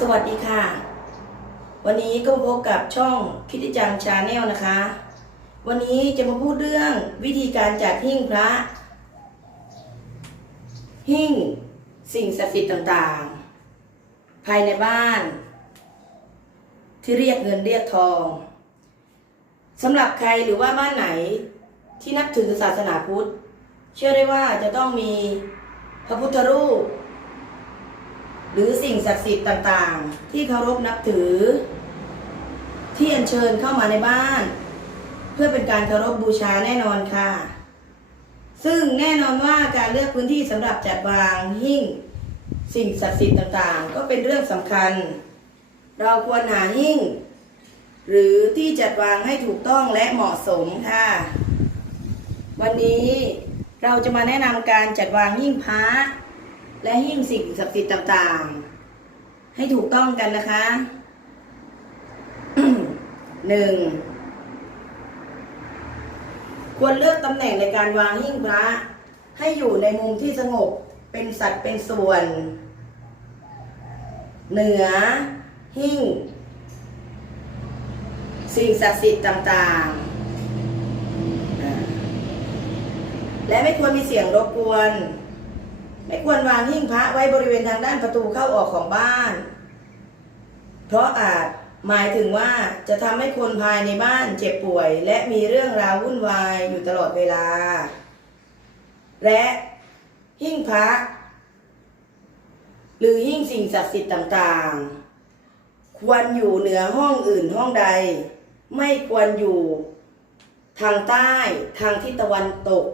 สวัสดีค่ะ วันนี้ก็พบกับช่องคิดจังชาแนลนะคะ วันนี้จะมาพูดเรื่องวิธีการจัดหิ้งพระ หิ้งสิ่งศักดิ์สิทธิ์ต่างๆ ภายในบ้าน ที่เรียกเงินเรียกทองสำหรับใครหรือว่าบ้านไหนที่นับถือศาสนาพุทธ เชื่อได้ว่าจะต้องมีพระพุทธรูป หรือสิ่งศักดิ์สิทธิ์ต่างๆ ที่เคารพนับถือ ที่อัญเชิญเข้ามาในบ้าน เพื่อเป็นการเคารพบูชาแน่นอนค่ะ ซึ่งแน่นอนว่าการเลือกพื้นที่สำหรับจัดวางหิ้งสิ่งศักดิ์สิทธิ์ต่างๆ ก็เป็นเรื่องสำคัญ เราควรหาหิ้งหรือที่จัดวางให้ถูกต้องและเหมาะสมค่ะ วันนี้เราจะมาแนะนำการจัดวางหิ้งพระ และหิ้งสิ่งศักดิ์สิทธิ์ต่างๆ ให้ถูกต้องกันนะคะหนึ่งควรเลือกตำแหน่งในการวางหิ้งพระให้อยู่ในมุมที่สงบเป็นสัดเป็นส่วน เหนือ หิ้งสิ่งศักดิ์สิทธิ์ต่าง ๆ และไม่ควรมีเสียงรบกวน ไม่ควรวางหิ้งพระไว้บริเวณทางด้านประตูเข้าออกของบ้าน เพราะอาจหมายถึงว่าจะทำให้คนภายในบ้านเจ็บป่วย และมีเรื่องราววุ่นวายอยู่ตลอดเวลา และหิ้งพระ หรือหิ้งสิ่งศักดิ์สิทธิ์ต่างๆ ควรอยู่เหนือห้องอื่นห้องใด ไม่ควรอยู่ทางใต้ทางทิศตะวันตก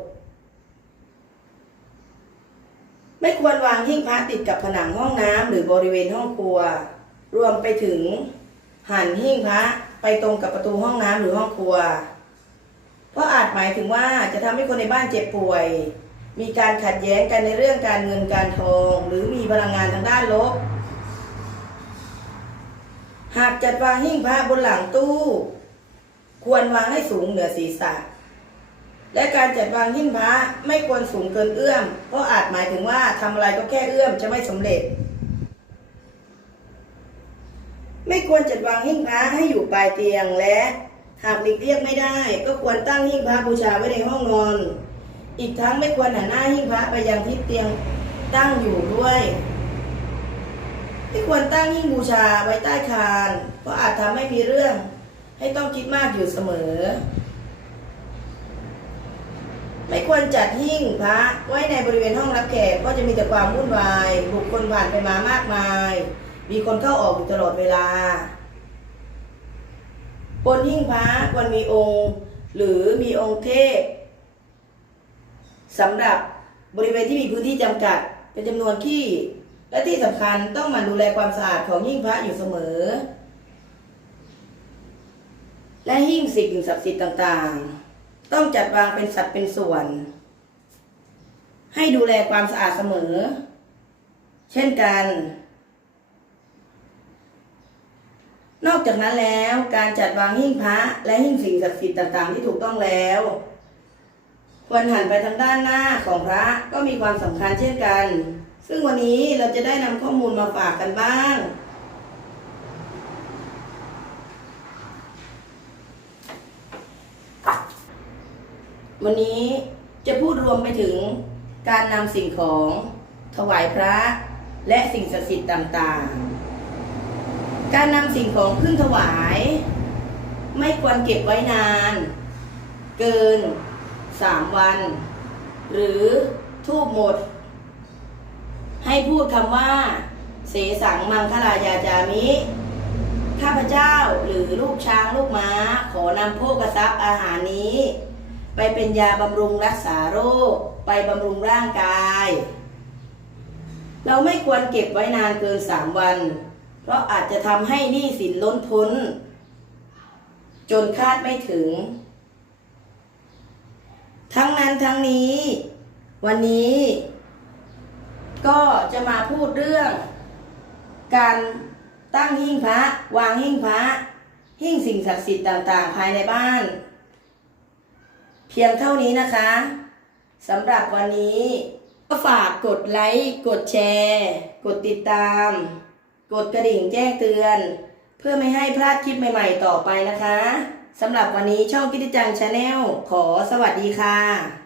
ไม่ควรวางหิ้งพระติดกับผนังห้องน้ำหรือบริเวณห้องครัว รวมไปถึงหันหิ้งพระไปตรงกับประตูห้องน้ำหรือห้องครัว เพราะอาจหมายถึงว่าจะทำให้คนในบ้านเจ็บป่วย มีการขัดแย้งกันในเรื่องการเงินการทอง หรือมีพลังงานทางด้านลบ หากจัดวางหิ้งพระบนหลังตู้ ควรวางให้สูงเหนือศีรษะ และการจัดวางหิ้งพระไม่ควรสูงเกินเอื้อม เพราะอาจหมายถึงว่าทำอะไรก็แค่เอื้อมจะไม่สำเร็จ ไม่ควรจัดวางหิ้งพระให้อยู่ปลายเตียงและ หากหลีกเลี่ยงไม่ได้ ก็ควรตั้งหิ้งพระบูชาไว้ในห้องนอน อีกทั้งไม่ควรหันหน้าหิ้งพระไปยังทิศเตียงตั้งอยู่ด้วยไม่ควรตั้งหิ้งบูชาไว้ใต้คานเพราะอาจทำให้มีเรื่อง ให้ต้องคิดมากอยู่เสมอ ไม่ควรจัดหิ้งพระไว้ในบริเวณห้องรับแขกเพราะจะมีแต่ความวุ่นวาย บุคคลผ่านไปมามากมาย มีคนเข้าออกอยู่ตลอดเวลาบนหิ้งพระควรมีองค์ หรือมีองค์เทพสำหรับบริเวณที่มีพื้นที่จำกัด เป็นจำนวนที่ และที่สำคัญต้องมันดูแลความสะอาดของหิ้งพระอยู่เสมอ และหิ้งสิ่งศักดิ์สิทธิ์ต่างๆ ต้องจัดวางเป็นสัดเป็นส่วน ให้ดูแลความสะอาดเสมอ เช่นกัน นอกจากนั้นแล้วการจัดวางหิ้งพระและหิ้งสิ่งศักดิ์สิทธิ์ต่างๆ ที่ถูกต้องแล้ว ควรหันไปทางด้านหน้าของพระก็มีความสำคัญเช่นกัน ซึ่งวันนี้เราจะได้นำข้อมูลมาฝากกันบ้าง วันนี้จะพูดรวมไปถึงการนำสิ่งของถวายพระและสิ่งศักดิ์สิทธิ์ต่างๆ การนำสิ่งของขึ้นถวาย ไม่ควรเก็บไว้นาน เกินสามวัน หรือทูบหมด ให้พูดคำว่า เสสังมังคลายาจามิ ข้าพเจ้าหรือลูกช้างลูกม้า ขอนำโภกทรัพย์อาหารนี้ ไปเป็นยาบำรุงรักษาโรค ไปบำรุงร่างกาย เราไม่ควรเก็บไว้นานเกินสามวัน เพราะอาจจะทำให้หนี้สินล้นพ้น จนคาดไม่ถึง ทั้งนั้นทั้งนี้ วันนี้ ก็จะมาพูดเรื่อง การตั้งหิ้งพระ วางหิ้งพระหิ้งสิ่งศักดิ์สิทธิ์ต่างๆ ภายในบ้าน เพียงเท่านี้นะคะสำหรับวันนี้ ก็ฝากกดไลค์กดแชร์ กดติดตาม กดกระดิ่งแจ้งเตือน เพื่อไม่ให้พลาดคลิปใหม่ๆต่อไปนะคะสำหรับวันนี้ช่องกิติจังชาแนลขอสวัสดีค่ะ